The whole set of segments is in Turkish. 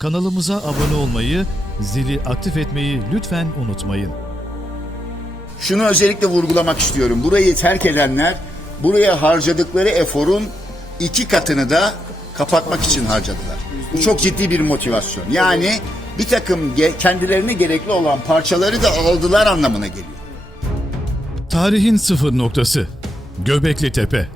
Kanalımıza abone olmayı, zili aktif etmeyi lütfen unutmayın. Şunu özellikle vurgulamak istiyorum. Burayı terk edenler buraya harcadıkları eforun 2 katını da kapatmak için harcadılar. Bu çok ciddi bir motivasyon. Yani bir takım kendilerine gerekli olan parçaları da aldılar anlamına geliyor. Tarihin sıfır noktası Göbekli Tepe.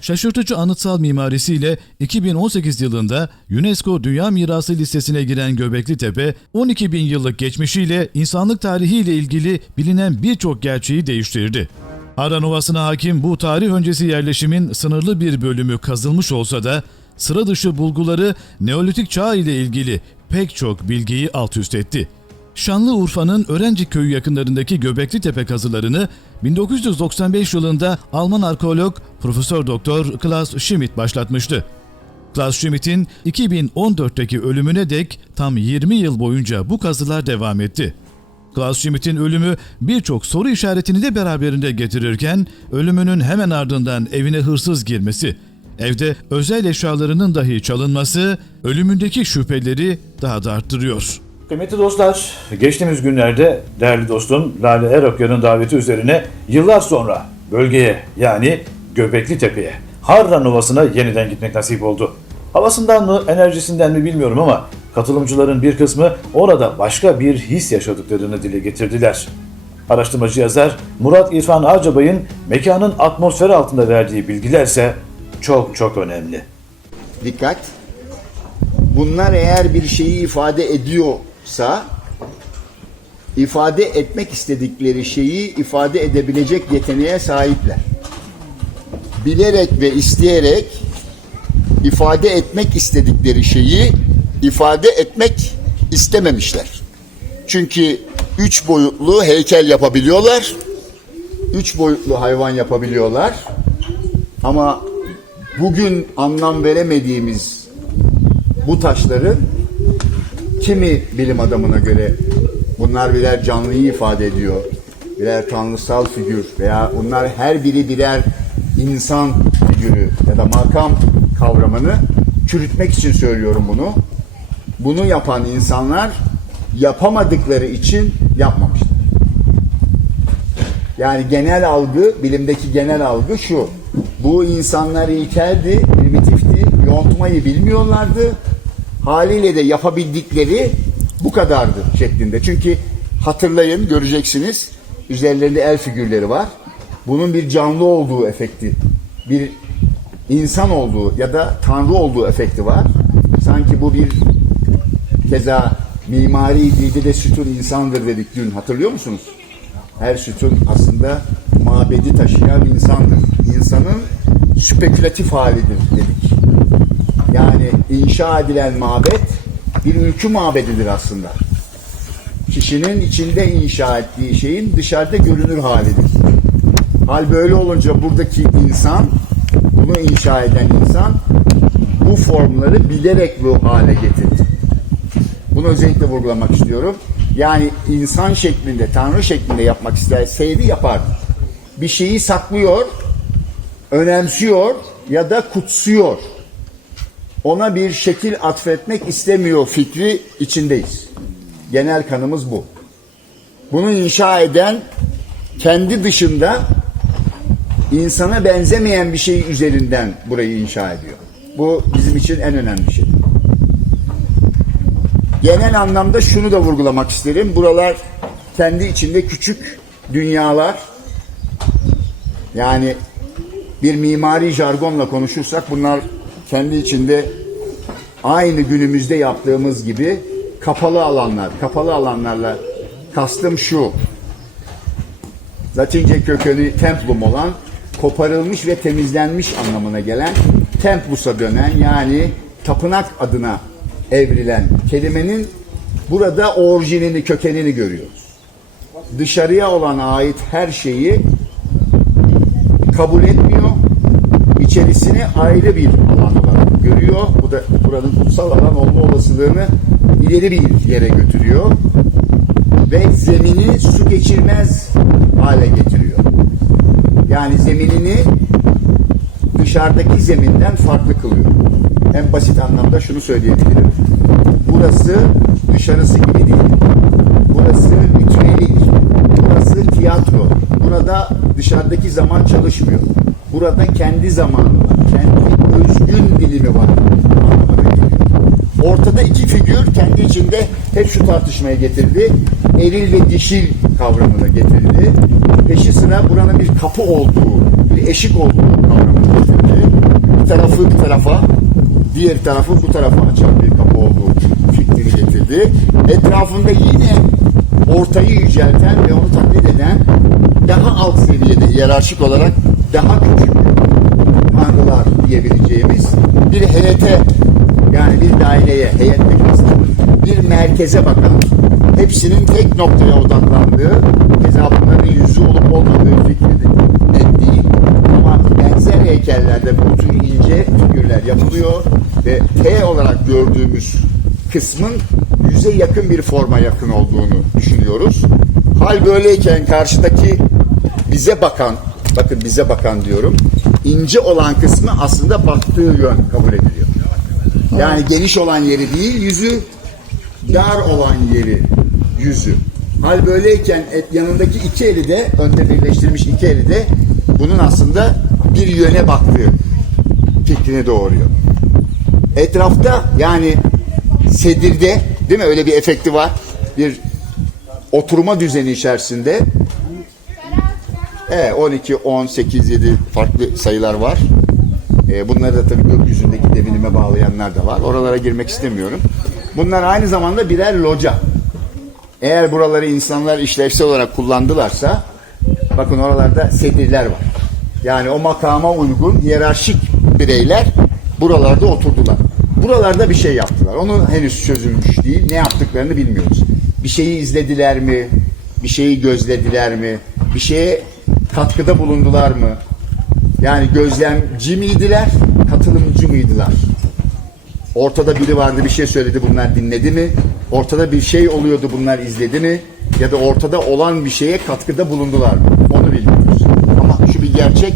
Şaşırtıcı anıtsal mimarisiyle 2018 yılında UNESCO Dünya Mirası listesine giren Göbekli Tepe, 12 bin yıllık geçmişiyle insanlık tarihiyle ilgili bilinen birçok gerçeği değiştirdi. Harran Ovası'na hakim bu tarih öncesi yerleşimin sınırlı bir bölümü kazılmış olsa da sıra dışı bulguları Neolitik çağ ile ilgili pek çok bilgiyi alt üst etti. Şanlıurfa'nın Örenci köyü yakınlarındaki Göbekli Tepe kazılarını 1995 yılında Alman arkeolog Profesör Doktor Klaus Schmidt başlatmıştı. Klaus Schmidt'in 2014'teki ölümüne dek tam 20 yıl boyunca bu kazılar devam etti. Klaus Schmidt'in ölümü birçok soru işaretini de beraberinde getirirken ölümünün hemen ardından evine hırsız girmesi, evde özel eşyalarının dahi çalınması ölümündeki şüpheleri daha da arttırıyor. Kıymetli dostlar, geçtiğimiz günlerde değerli dostum Lale Erokya'nın daveti üzerine yıllar sonra bölgeye yani Göbekli Tepe'ye, Harran Ovası'na yeniden gitmek nasip oldu. Havasından mı, enerjisinden mi bilmiyorum ama katılımcıların bir kısmı orada başka bir his yaşadıklarını dile getirdiler. Araştırmacı yazar Murat İrfan Arcabay'ın mekanın atmosferi altında verdiği bilgilerse çok önemli. Dikkat! Bunlar eğer bir şeyi ifade ediyorsa, ifade etmek istedikleri şeyi ifade edebilecek yeteneğe sahipler. Bilerek ve isteyerek ifade etmek istedikleri şeyi ifade etmek istememişler. Çünkü 3 boyutlu heykel yapabiliyorlar, 3 boyutlu hayvan yapabiliyorlar ama bugün anlam veremediğimiz bu taşların kimi bilim adamına göre bunlar birer canlıyı ifade ediyor, birer tanrısal figür veya bunlar her biri birer insan figürü ya da makam kavramını çürütmek için söylüyorum bunu. Bunu yapan insanlar yapamadıkları için yapmamışlar. Yani genel algı, bilimdeki genel algı şu: bu insanlar ilkeldi, primitifti, yontmayı bilmiyorlardı. Haliyle de yapabildikleri bu kadardı şeklinde. Çünkü hatırlayın, göreceksiniz, üzerlerinde el figürleri var. Bunun bir canlı olduğu efekti, bir insan olduğu ya da tanrı olduğu efekti var. Sanki bu bir keza mimari dilde de sütun insandır dedik dün, hatırlıyor musunuz? Her sütun aslında mabedi taşıyan insandır. İnsanın spekülatif halidir dedik. Yani inşa edilen mabet bir ülkü mabedidir aslında. Kişinin içinde inşa ettiği şeyin dışarıda görünür halidir. Hal böyle olunca buradaki insan, bunu inşa eden insan bu formları bilerek bu hale getirdi. Bunu özellikle vurgulamak istiyorum. Yani insan şeklinde, tanrı şeklinde yapmak isteseydi yapardı. Bir şeyi saklıyor, önemsiyor ya da kutsuyor. Ona bir şekil atfetmek istemiyor fikri içindeyiz. Genel kanımız bu. Bunu inşa eden kendi dışında insana benzemeyen bir şey üzerinden burayı inşa ediyor. Bu bizim için en önemli şey. Genel anlamda şunu da vurgulamak isterim. Buralar kendi içinde küçük dünyalar. Yani bir mimari jargonla konuşursak bunlar kendi içinde aynı günümüzde yaptığımız gibi kapalı alanlar. Kapalı alanlarla kastım şu: Latince kökeni templum olan koparılmış ve temizlenmiş anlamına gelen templus'a dönen, yani tapınak adına evrilen kelimenin burada orijinini, kökenini görüyoruz. Dışarıya olan ait her şeyi kabul etmiyor, içerisini ayrı bir alan olarak görüyor. Bu da buranın kutsal alan olma olasılığını ileri bir yere götürüyor ve zemini su geçirmez hale getiriyor. Yani zeminini dışarıdaki zeminden farklı kılıyor. En basit anlamda şunu söyleyebilirim: burası Burası dışarısı gibi değil. Burası ritüelik. Burası tiyatro. Burada dışarıdaki zaman çalışmıyor. Burada kendi zamanı var. Kendi özgün dilimi var. Anlamına geliyor. Ortada iki figür kendi içinde hep şu tartışmaya getirdi. Eril ve dişil kavramını getirdi. Peşi sıra buranın bir kapı olduğu, bir eşik olduğu kavramını getirdi. Bir tarafı bir tarafa, diğer tarafı bu tarafa açan bir kapı olduğu fikrini getirdi. Etrafında yine ortayı yücelten ve onu taklit eden daha alt seviyede hiyerarşik olarak daha küçük tanrılar diyebileceğimiz bir heyete, yani bir daireye, heyet bir merkeze bakan, hepsinin tek noktaya odaklandığı, keza bunların yüzü olup olmadığı fikri net değil. Ama benzer heykellerde bu tür ince figürler yapılıyor ve T olarak gördüğümüz kısmın yüze yakın bir forma yakın olduğunu düşünüyoruz. Hal böyleyken karşıdaki bize bakan, bakın bize bakan diyorum, ince olan kısmı aslında baktığı yön kabul ediliyor. Yani geniş olan yeri değil yüzü, dar olan yeri yüzü. Hal böyleyken yanındaki iki eli de, önde birleştirilmiş iki eli de bunun aslında bir yöne baktığı fikrini doğuruyor. Etrafta, yani sedirde, değil mi, öyle bir efekti var. Bir oturma düzeni içerisinde 12, 10, 8, 7 farklı sayılar var. Bunları da tabii gökyüzündeki devinime bağlayanlar da var. Oralara girmek istemiyorum. Bunlar aynı zamanda birer loca. Eğer buraları insanlar işlevsel olarak kullandılarsa, bakın oralarda sedirler var. Yani o makama uygun hiyerarşik bireyler buralarda oturdular. Buralarda bir şey yaptılar. Onu henüz çözülmüş değil. Ne yaptıklarını bilmiyoruz. Bir şeyi izlediler mi? Bir şeyi gözlediler mi? Bir şeye katkıda bulundular mı? Yani gözlemci miydiler, katılımcı mıydılar? Ortada biri vardı, bir şey söyledi, bunlar dinledi mi? Ortada bir şey oluyordu, bunlar izledi mi? Ya da ortada olan bir şeye katkıda bulundular mı? Onu bilmiyoruz. Ama şu bir gerçek,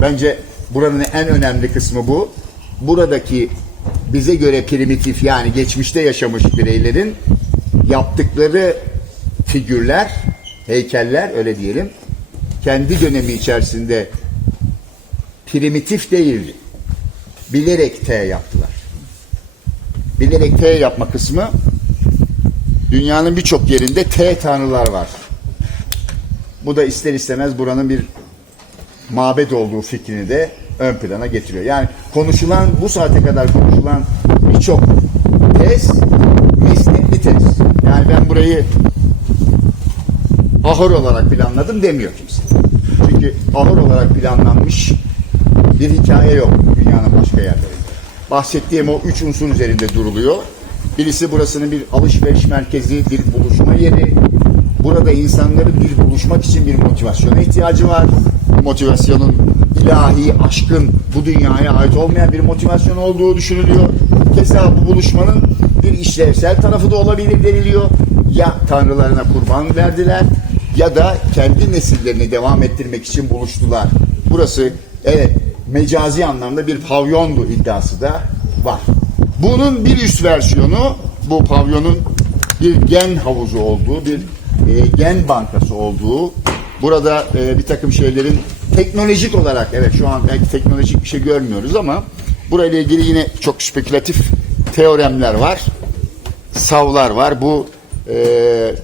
bence buranın en önemli kısmı bu. Buradaki bize göre primitif, yani geçmişte yaşamış bireylerin yaptıkları figürler, heykeller öyle diyelim, kendi dönemi içerisinde primitif değildi. Bilerek T yaptılar. Bilerek T yapma kısmı, dünyanın birçok yerinde T tanrılar var. Bu da ister istemez buranın bir mabed olduğu fikrini de ön plana getiriyor. Yani konuşulan, bu saate kadar konuşulan birçok tez mesnetli tez. Yani ben burayı ahır olarak planladım demiyor kimse. Çünkü ahır olarak planlanmış bir hikaye yok dünyanın başka yerlerinde. Bahsettiğim o üç unsur üzerinde duruluyor. Birisi burasının bir alışveriş merkezi, bir buluşma yeri. Burada insanların bir buluşmak için bir motivasyona ihtiyacı var. Bu motivasyonun ilahi, aşkın, bu dünyaya ait olmayan bir motivasyon olduğu düşünülüyor. Keza bu buluşmanın bir işlevsel tarafı da olabilir deniliyor. Ya tanrılarına kurban verdiler ya da kendi nesillerini devam ettirmek için buluştular. Burası evet mecazi anlamda bir pavyondu iddiası da var. Bunun bir üst versiyonu, bu pavyonun bir gen havuzu olduğu, bir gen bankası olduğu, burada bir takım şeylerin teknolojik olarak, evet şu an belki teknolojik bir şey görmüyoruz ama burayla ilgili yine çok spekülatif teoremler var, savlar var. Bu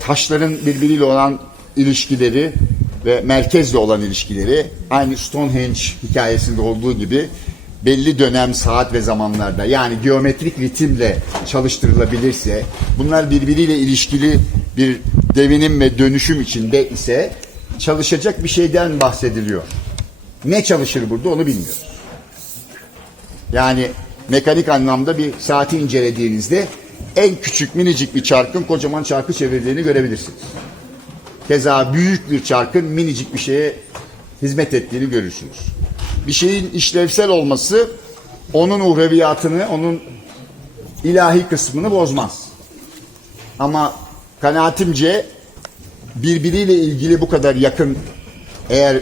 taşların birbiriyle olan ilişkileri ve merkezle olan ilişkileri aynı Stonehenge hikayesinde olduğu gibi belli dönem, saat ve zamanlarda, yani geometrik ritimle çalıştırılabilirse, bunlar birbiriyle ilişkili bir devinim ve dönüşüm içinde ise çalışacak bir şeyden bahsediliyor. Ne çalışır burada onu bilmiyoruz. Yani mekanik anlamda bir saati incelediğinizde en küçük minicik bir çarkın kocaman çarkı çevirdiğini görebilirsiniz. Keza büyük bir çarkın minicik bir şeye hizmet ettiğini görürsünüz. Bir şeyin işlevsel olması onun uhreviyatını, onun ilahi kısmını bozmaz. Ama kanaatimce birbiriyle ilgili bu kadar yakın, eğer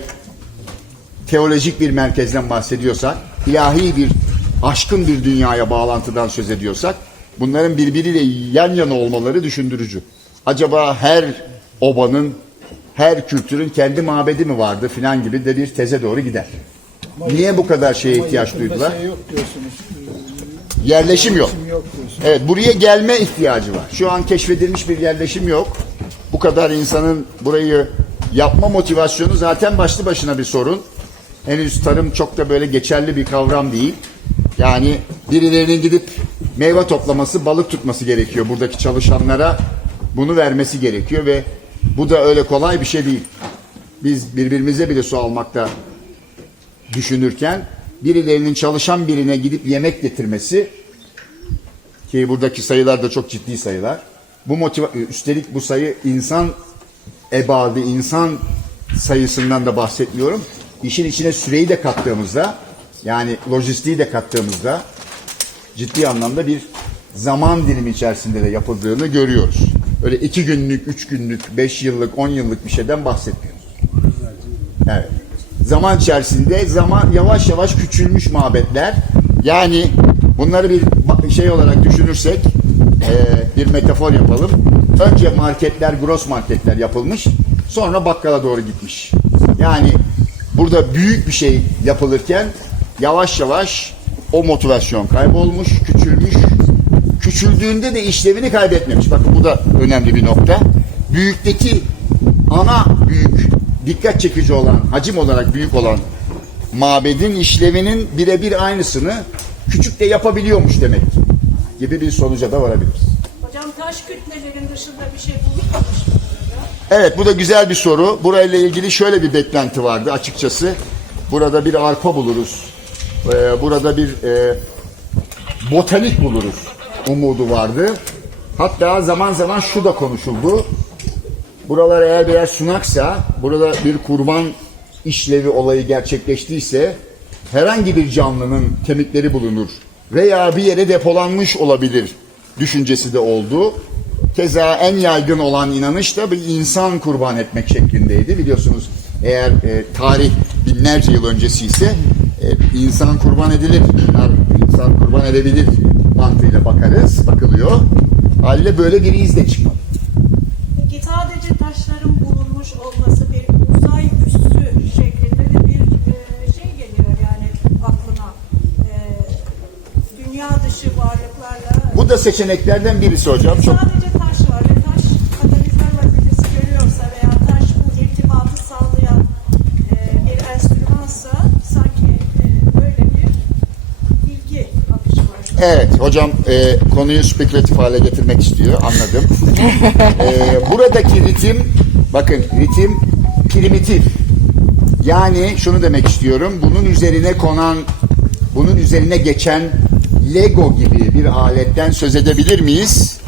teolojik bir merkezden bahsediyorsak, ilahi bir, aşkın bir dünyaya bağlantıdan söz ediyorsak, bunların birbiriyle yan yana olmaları düşündürücü. Acaba her obanın, her kültürün kendi mabedi mi vardı filan gibi de bir teze doğru gider. Niye bu kadar şeye ihtiyaç duydular? Yok diyorsunuz. Yerleşim yok. Yok diyorsunuz. Evet, buraya gelme ihtiyacı var. Şu an keşfedilmiş bir yerleşim yok. Bu kadar insanın burayı yapma motivasyonu zaten başlı başına bir sorun. Henüz tarım çok da böyle geçerli bir kavram değil. Yani birilerinin gidip meyve toplaması, balık tutması gerekiyor. Buradaki çalışanlara bunu vermesi gerekiyor ve bu da öyle kolay bir şey değil. Biz birbirimize bile su almakta düşünürken birilerinin çalışan birine gidip yemek getirmesi, ki buradaki sayılar da çok ciddi sayılar. Üstelik bu sayı insan ebadı, insan sayısından da bahsetmiyorum. İşin içine süreyi de kattığımızda, yani lojistiği de kattığımızda ciddi anlamda bir zaman dilimi içerisinde de yapıldığını görüyoruz. Öyle 2 günlük, 3 günlük, 5 yıllık, 10 yıllık bir şeyden bahsetmiyoruz. Evet. Zaman içerisinde yavaş yavaş küçülmüş mabetler. Yani bunları bir şey olarak düşünürsek, bir metafor yapalım. Önce marketler, gross marketler yapılmış, sonra bakkala doğru gitmiş. Yani burada büyük bir şey yapılırken yavaş yavaş o motivasyon kaybolmuş, küçülmüş. Küçüldüğünde de işlevini kaybetmemiş. Bakın bu da önemli bir nokta. Büyükteki büyük, dikkat çekici olan, hacim olarak büyük olan mabedin işlevinin birebir aynısını küçük de yapabiliyormuş demek gibi bir sonuca da varabiliriz. Hocam taş kütlelerin dışında bir şey bulunmamış mı? Evet, bu da güzel bir soru. Burayla ilgili şöyle bir beklenti vardı açıkçası. Burada bir arpa buluruz. Burada bir botanik buluruz umudu vardı. Hatta zaman zaman şu da konuşuldu. Buralar eğer birer sunaksa, burada bir kurban işlevi olayı gerçekleştiyse herhangi bir canlının kemikleri bulunur veya bir yere depolanmış olabilir düşüncesi de oldu. Keza en yaygın olan inanış da bir insan kurban etmek şeklindeydi. Biliyorsunuz eğer tarih binlerce yıl öncesi ise insan kurban edilir, insan kurban edebilir mantığıyla bakılıyor. Haliyle böyle bir iz de çıkmadı. Peki sadece taşların bulunmuş olması bir uzay üssü şeklinde de bir şey geliyor yani aklıma. Dünya dışı varlıklarla... Bu da seçeneklerden birisi hocam. Çok Sadece taş var ve taş katalizör vazifesi görüyorsa veya taş bu irtibatı sağlayan bir enstrümansa sanki böyle bir bilgi akışı var. Evet hocam, konuyu spekülatif hale getirmek istiyor, anladım. Buradaki ritim, bakın ritim primitif. Yani şunu demek istiyorum, bunun üzerine geçen Lego gibi bir aletten söz edebilir miyiz?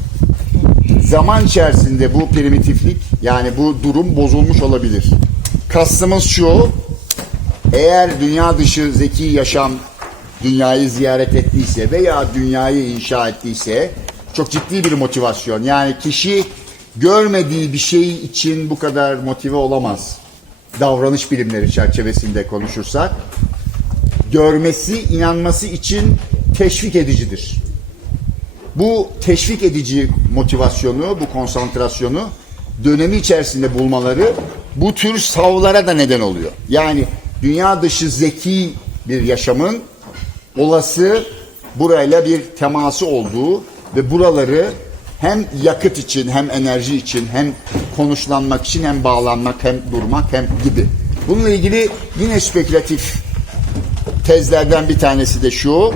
Zaman içerisinde bu primitiflik, yani bu durum bozulmuş olabilir. Kastımız şu, eğer dünya dışı zeki yaşam dünyayı ziyaret ettiyse veya dünyayı inşa ettiyse çok ciddi bir motivasyon. Yani kişi görmediği bir şey için bu kadar motive olamaz. Davranış bilimleri çerçevesinde konuşursak, görmesi, inanması için teşvik edicidir. Bu teşvik edici motivasyonu, bu konsantrasyonu dönemi içerisinde bulmaları bu tür savlara da neden oluyor. Yani dünya dışı zeki bir yaşamın olası burayla bir teması olduğu ve buraları hem yakıt için, hem enerji için, hem konuşlanmak için, hem bağlanmak, hem durmak, hem gibi. Bununla ilgili yine spekülatif tezlerden bir tanesi de şu: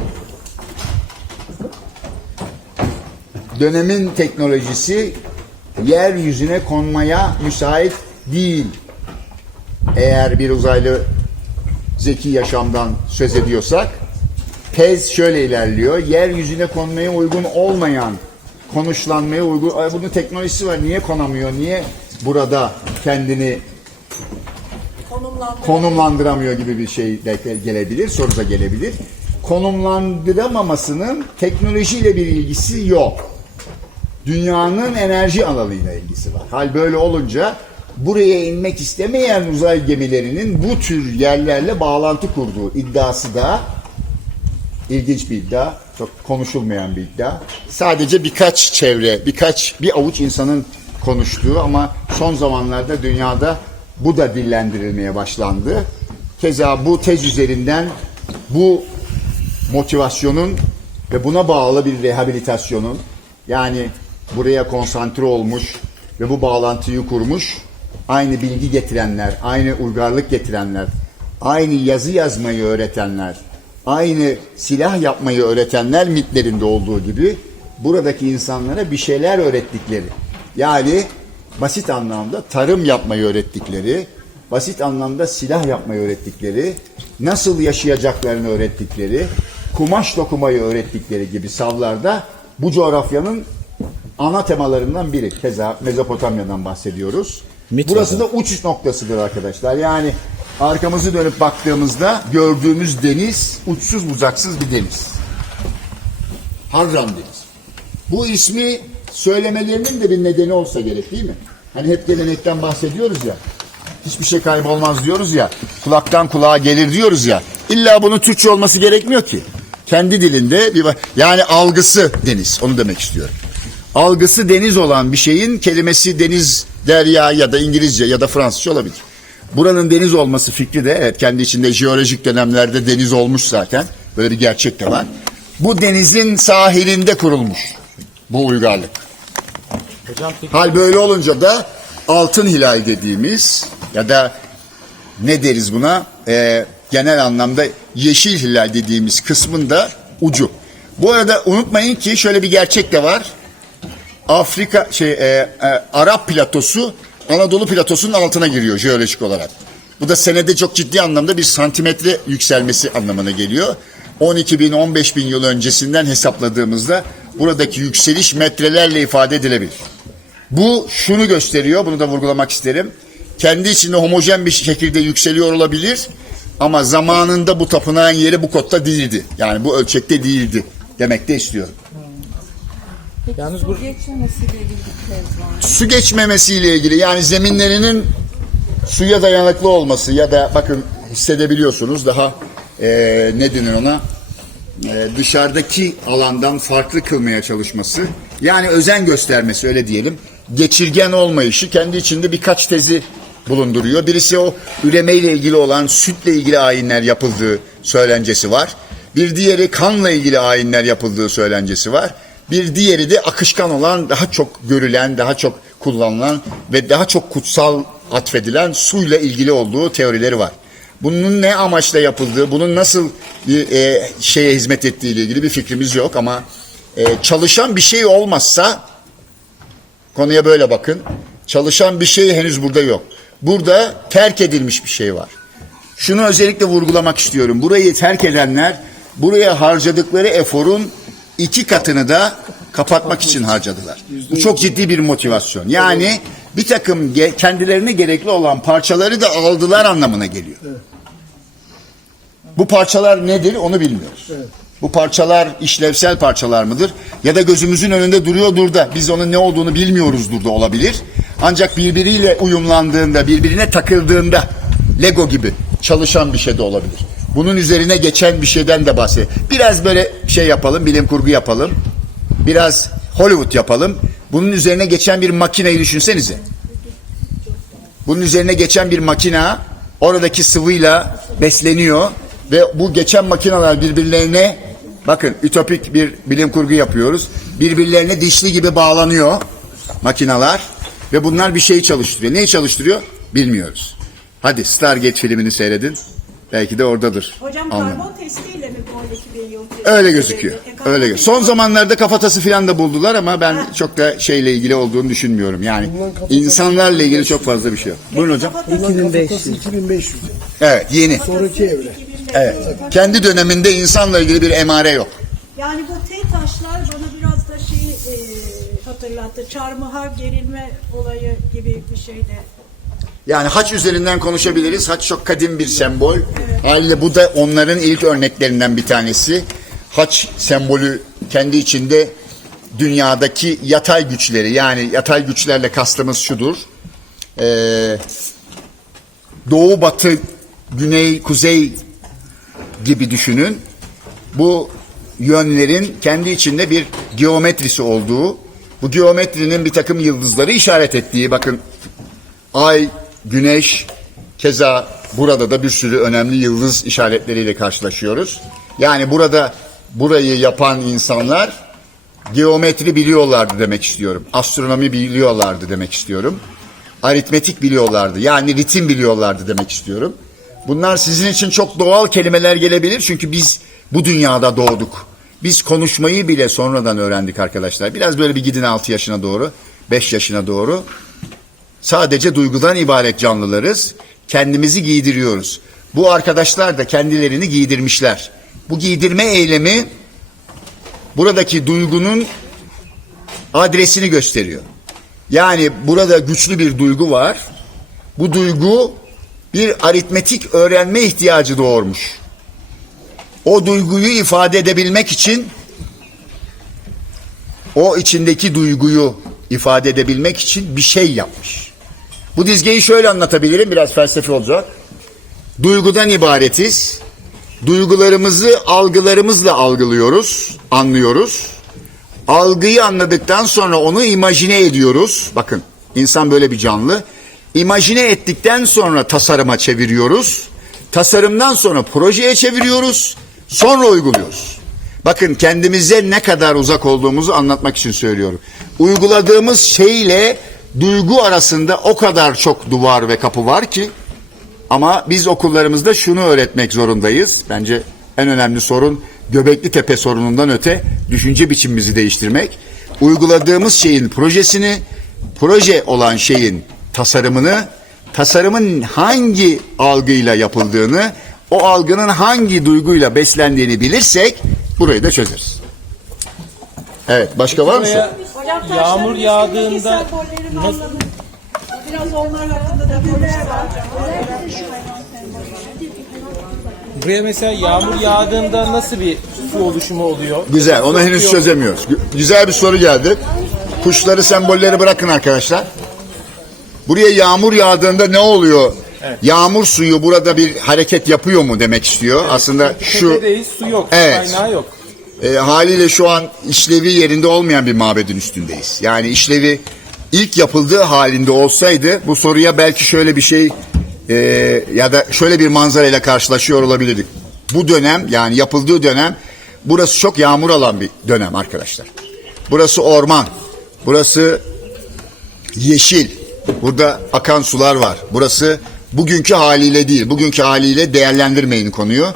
dönemin teknolojisi yeryüzüne konmaya müsait değil. Eğer bir uzaylı zeki yaşamdan söz ediyorsak, tez şöyle ilerliyor: yeryüzüne konmaya uygun olmayan, konuşlanmaya uygun, bunun teknolojisi var, niye konamıyor, niye burada kendini konumlandıramıyor gibi bir şey de gelebilir, soru da gelebilir. Konumlandıramamasının teknolojiyle bir ilgisi yok. Dünyanın enerji alanıyla ilgisi var. Hal böyle olunca buraya inmek istemeyen uzay gemilerinin bu tür yerlerle bağlantı kurduğu iddiası da ilginç bir iddia. Çok konuşulmayan bir iddia. Sadece birkaç çevre, bir avuç insanın konuştuğu ama son zamanlarda dünyada bu da dillendirilmeye başlandı. Keza bu tez üzerinden bu motivasyonun ve buna bağlı bir rehabilitasyonun, yani buraya konsantre olmuş ve bu bağlantıyı kurmuş, aynı bilgi getirenler, aynı uygarlık getirenler, aynı yazı yazmayı öğretenler, aynı silah yapmayı öğretenler mitlerinde olduğu gibi buradaki insanlara bir şeyler öğrettikleri, yani basit anlamda tarım yapmayı öğrettikleri, basit anlamda silah yapmayı öğrettikleri, nasıl yaşayacaklarını öğrettikleri, kumaş dokumayı öğrettikleri gibi savlarda bu coğrafyanın ana temalarından biri. Keza Mezopotamya'dan bahsediyoruz. Burası da uç noktasıdır arkadaşlar. Yani arkamızı dönüp baktığımızda gördüğümüz deniz uçsuz bucaksız bir deniz. Harran Denizi. Bu ismi söylemelerinin de bir nedeni olsa gerek, değil mi? Hani hep gelenekten bahsediyoruz ya. Hiçbir şey kaybolmaz diyoruz ya. Kulaktan kulağa gelir diyoruz ya. İlla bunun Türkçe olması gerekmiyor ki. Kendi dilinde yani algısı deniz. Onu demek istiyorum. Algısı deniz olan bir şeyin kelimesi deniz, derya ya da İngilizce ya da Fransızca olabilir. Buranın deniz olması fikri de evet kendi içinde jeolojik dönemlerde deniz olmuş zaten. Böyle bir gerçek de var. Bu denizin sahilinde kurulmuş bu uygarlık. Hal böyle olunca da altın hilal dediğimiz ya da ne deriz buna genel anlamda yeşil hilal dediğimiz kısmın da ucu. Bu arada unutmayın ki şöyle bir gerçek de var. Arap platosu Anadolu platosunun altına giriyor jeolojik olarak. Bu da senede çok ciddi anlamda bir santimetre yükselmesi anlamına geliyor. 12 bin 15 bin yıl öncesinden hesapladığımızda buradaki yükseliş metrelerle ifade edilebilir. Bu şunu gösteriyor, bunu da vurgulamak isterim. Kendi içinde homojen bir şekilde yükseliyor olabilir ama zamanında bu tapınağın yeri bu kodda değildi. Yani bu ölçekte değildi demek de istiyorum. Peki Yalnız su bu- geçmemesiyle ilgili bir tez var. Su geçmemesiyle ilgili, yani zeminlerinin suya dayanıklı olması ya da bakın hissedebiliyorsunuz daha ne denir ona, dışarıdaki alandan farklı kılmaya çalışması, yani özen göstermesi, öyle diyelim, geçirgen olmayışı kendi içinde birkaç tezi bulunduruyor. Birisi o üremeyle ilgili olan sütle ilgili ayinler yapıldığı söylencesi var. Bir diğeri kanla ilgili ayinler yapıldığı söylencesi var. Bir diğeri de akışkan olan, daha çok görülen, daha çok kullanılan ve daha çok kutsal atfedilen suyla ilgili olduğu teorileri var. Bunun ne amaçla yapıldığı, bunun nasıl bir şeye hizmet ettiği ile ilgili bir fikrimiz yok ama çalışan bir şey olmazsa, konuya böyle bakın, çalışan bir şey henüz burada yok. Burada terk edilmiş bir şey var. Şunu özellikle vurgulamak istiyorum. Burayı terk edenler, buraya harcadıkları eforun 2 katını da kapatmak için harcadılar. Bu çok ciddi bir motivasyon. Yani bir takım kendilerine gerekli olan parçaları da aldılar anlamına geliyor. Bu parçalar nedir onu bilmiyoruz. Bu parçalar işlevsel parçalar mıdır? Ya da gözümüzün önünde duruyordur da biz onun ne olduğunu bilmiyoruzdur da olabilir. Ancak birbiriyle uyumlandığında, birbirine takıldığında Lego gibi çalışan bir şey de olabilir. Bunun üzerine geçen bir şeyden de bahsedelim. Biraz böyle şey yapalım, bilim kurgu yapalım. Biraz Hollywood yapalım. Bunun üzerine geçen bir makineyi düşünsenize. Bunun üzerine geçen bir makina oradaki sıvıyla besleniyor ve bu geçen makineler birbirlerine, bakın ütopik bir bilim kurgu yapıyoruz. Birbirlerine dişli gibi bağlanıyor makineler ve bunlar bir şeyi çalıştırıyor. Neyi çalıştırıyor? Bilmiyoruz. Hadi Stargate filmini seyredin. Belki de oradadır. Hocam Anladım. karbon testiyle mi bu 12 bin yıl? Öyle gözüküyor. Öyle gözüküyor. Son zamanlarda kafatası filan da buldular ama ben çok da şeyle ilgili olduğunu düşünmüyorum. Yani insanlarla ilgili çok fazla bir şey yok. Buyurun hocam. 2500. 2500. Evet, yeni. Sonraki evre. Evet. Kendi döneminde insanla ilgili bir emare yok. Yani bu T taşlar bana biraz da hatırlattı. Çarmıhar gerilme olayı gibi bir şeydi. Yani haç üzerinden konuşabiliriz. Haç çok kadim bir sembol. Haliyle bu da onların ilk örneklerinden bir tanesi. Haç sembolü kendi içinde dünyadaki yatay güçleri, yani yatay güçlerle kastımız şudur. Doğu, batı, güney, kuzey gibi düşünün. Bu yönlerin kendi içinde bir geometrisi olduğu, bu geometrinin bir takım yıldızları işaret ettiği, bakın ay, güneş, keza burada da bir sürü önemli yıldız işaretleriyle karşılaşıyoruz. Yani burada burayı yapan insanlar geometri biliyorlardı demek istiyorum. Astronomi biliyorlardı demek istiyorum. Aritmetik biliyorlardı. Yani ritim biliyorlardı demek istiyorum. Bunlar sizin için çok doğal kelimeler gelebilir. Çünkü biz bu dünyada doğduk. Biz konuşmayı bile sonradan öğrendik arkadaşlar. Biraz böyle bir gidin 6 yaşına doğru, 5 yaşına doğru. Sadece duygudan ibaret canlılarız. Kendimizi giydiriyoruz. Bu arkadaşlar da kendilerini giydirmişler. Bu giydirme eylemi buradaki duygunun adresini gösteriyor. Yani burada güçlü bir duygu var. Bu duygu bir aritmetik öğrenme ihtiyacı doğurmuş. O duyguyu ifade edebilmek için, o içindeki duyguyu ifade edebilmek için bir şey yapmış. Bu dizgeyi şöyle anlatabilirim, biraz felsefi olacak. Duygudan ibaretiz. Duygularımızı algılarımızla algılıyoruz, anlıyoruz. Algıyı anladıktan sonra onu imajine ediyoruz. Bakın, insan böyle bir canlı. İmajine ettikten sonra tasarıma çeviriyoruz. Tasarımdan sonra projeye çeviriyoruz. Sonra uyguluyoruz. Bakın, kendimize ne kadar uzak olduğumuzu anlatmak için söylüyorum. Uyguladığımız şeyle duygu arasında o kadar çok duvar ve kapı var ki, ama biz okullarımızda şunu öğretmek zorundayız. Bence en önemli sorun Göbekli Tepe sorunundan öte düşünce biçimimizi değiştirmek. Uyguladığımız şeyin projesini, proje olan şeyin tasarımını, tasarımın hangi algıyla yapıldığını, o algının hangi duyguyla beslendiğini bilirsek burayı da çözeriz. Evet, başka var mı? Yağmur yağdığında Biraz onlar hakkında da konuşalım. buraya mesela yağmur yağdığında nasıl bir su oluşumu oluyor? Güzel, onu henüz çözemiyoruz. Güzel bir soru geldi. Kuşları, sembolleri bırakın arkadaşlar. Buraya yağmur yağdığında ne oluyor? Evet. Yağmur suyu burada bir hareket yapıyor mu demek istiyor. Evet. Aslında şu... Tepedeyiz, su yok, evet. Kaynağı yok. Haliyle şu an işlevi yerinde olmayan bir mabedin üstündeyiz. Yani işlevi ilk yapıldığı halinde olsaydı bu soruya belki şöyle bir şey ya da şöyle bir manzarayla karşılaşıyor olabilirdik. Bu dönem, yani yapıldığı dönem, burası çok yağmur alan bir dönem arkadaşlar. Burası orman, burası yeşil, burada akan sular var. Burası bugünkü haliyle değil, bugünkü haliyle değerlendirmeyin konuyu.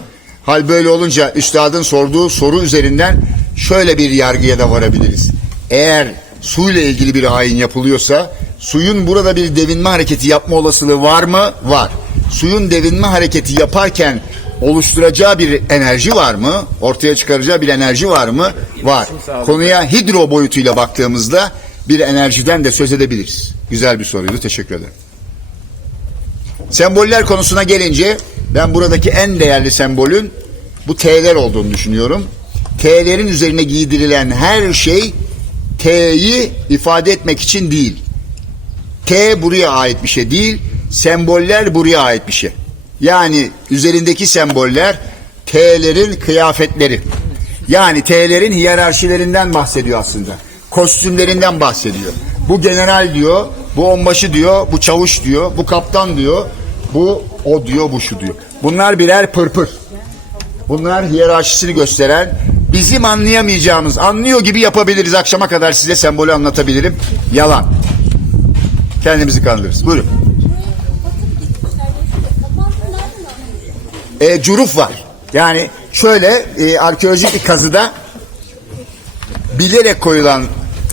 Hal böyle olunca üstadın sorduğu soru üzerinden şöyle bir yargıya da varabiliriz. Eğer suyla ilgili bir ayin yapılıyorsa, suyun burada bir devinme hareketi yapma olasılığı var mı? Var. Suyun devinme hareketi yaparken oluşturacağı bir enerji var mı? Ortaya çıkaracağı bir enerji var mı? Var. Konuya hidro boyutuyla baktığımızda bir enerjiden de söz edebiliriz. Güzel bir soruydu. Teşekkür ederim. Semboller konusuna gelince, ben buradaki en değerli sembolün bu T'ler olduğunu düşünüyorum. T'lerin üzerine giydirilen her şey T'yi ifade etmek için değil. T buraya ait bir şey değil, semboller buraya ait bir şey. Yani üzerindeki semboller T'lerin kıyafetleri. Yani T'lerin hiyerarşilerinden bahsediyor aslında. Kostümlerinden bahsediyor. Bu general diyor, bu onbaşı diyor, bu çavuş diyor, bu kaptan diyor, bu o diyor, bu şu diyor. Bunlar birer pırpır. Bunlar hiyerarşisini gösteren, bizim anlayamayacağımız, anlıyor gibi yapabiliriz, akşama kadar size sembolü anlatabilirim. Yalan. Kendimizi kandırırız. Buyurun. Curuf var. Yani şöyle arkeolojik bir kazıda bilerek koyulan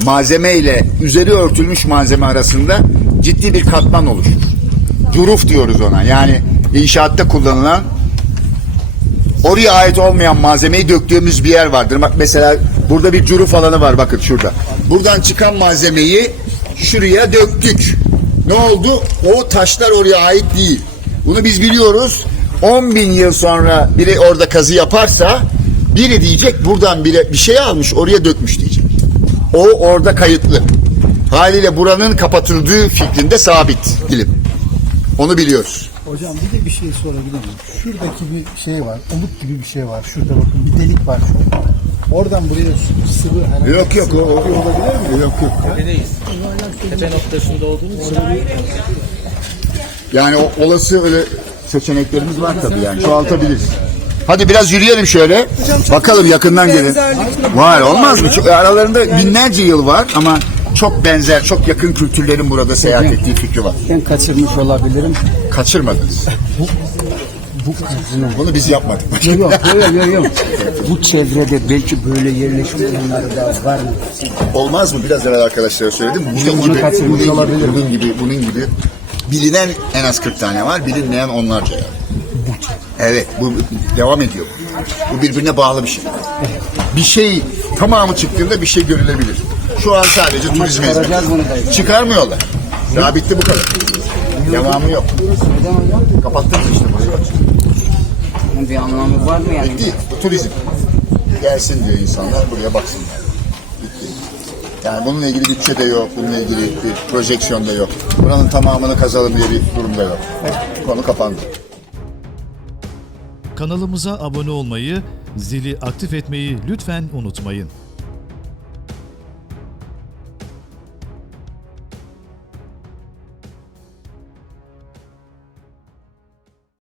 malzeme ile üzeri örtülmüş malzeme arasında ciddi bir katman oluşur. Curuf diyoruz ona. Yani inşaatta kullanılan, oraya ait olmayan malzemeyi döktüğümüz bir yer vardır. Bak mesela burada bir curuf alanı var, bakın şurada. Buradan çıkan malzemeyi şuraya döktük. Ne oldu? O taşlar oraya ait değil. Bunu biz biliyoruz. 10.000 yıl sonra biri orada kazı yaparsa biri diyecek buradan bir şey almış oraya dökmüş diyecek. O orada kayıtlı. Haliyle buranın kapatıldığı fikrinde sabit ilim. Onu biliyoruz. Hocam bir de bir şey sorabilir miyim? Şuradaki bir şey var, oluk gibi bir şey var. Şurada bakın bir delik var şurada. Oradan buraya sıvı herhangi Yok yok o olabilir mi? Yok yok. Tepedeyiz. Tepe noktasında olduğumuz için. Yani olası öyle seçeneklerimiz var tabii yani çoğaltabiliriz. Hadi biraz yürüyelim şöyle. Bakalım yakından gelin. Var olmaz mı? Çok, aralarında binlerce yıl var ama çok benzer, çok yakın kültürlerin burada seyahat ettiği fikri var. ben kaçırmış olabilirim. Kaçırmadınız. Bunu biz yapmadık. Yok. Bu çevrede belki böyle yerleşimleri da var mı? Olmaz mı? Biraz evvel arkadaşlara söyledim. onu kaçırmış olabilir. Bunun gibi bilinen en az 40 tane var, bilinmeyen onlarca. Evet, bu devam ediyor. Bu birbirine bağlı bir şey. Bir şey tamamı çıktığında bir şey görülebilir. Şu an sadece turizme hizmet. Çıkarmıyorlar. Daha bitti bu kadar. Devamı yok. Kapattık işte burayı. Bunun bir anlamı var mı yani? Değil, bu turizm. Gelsin diyor insanlar, buraya baksınlar. Bitti. Yani bununla ilgili bütçe de yok, bununla ilgili bir projeksiyon da yok. Buranın tamamını kazalım diye bir durum da yok. Konu kapandı. Kanalımıza abone olmayı, zili aktif etmeyi lütfen unutmayın.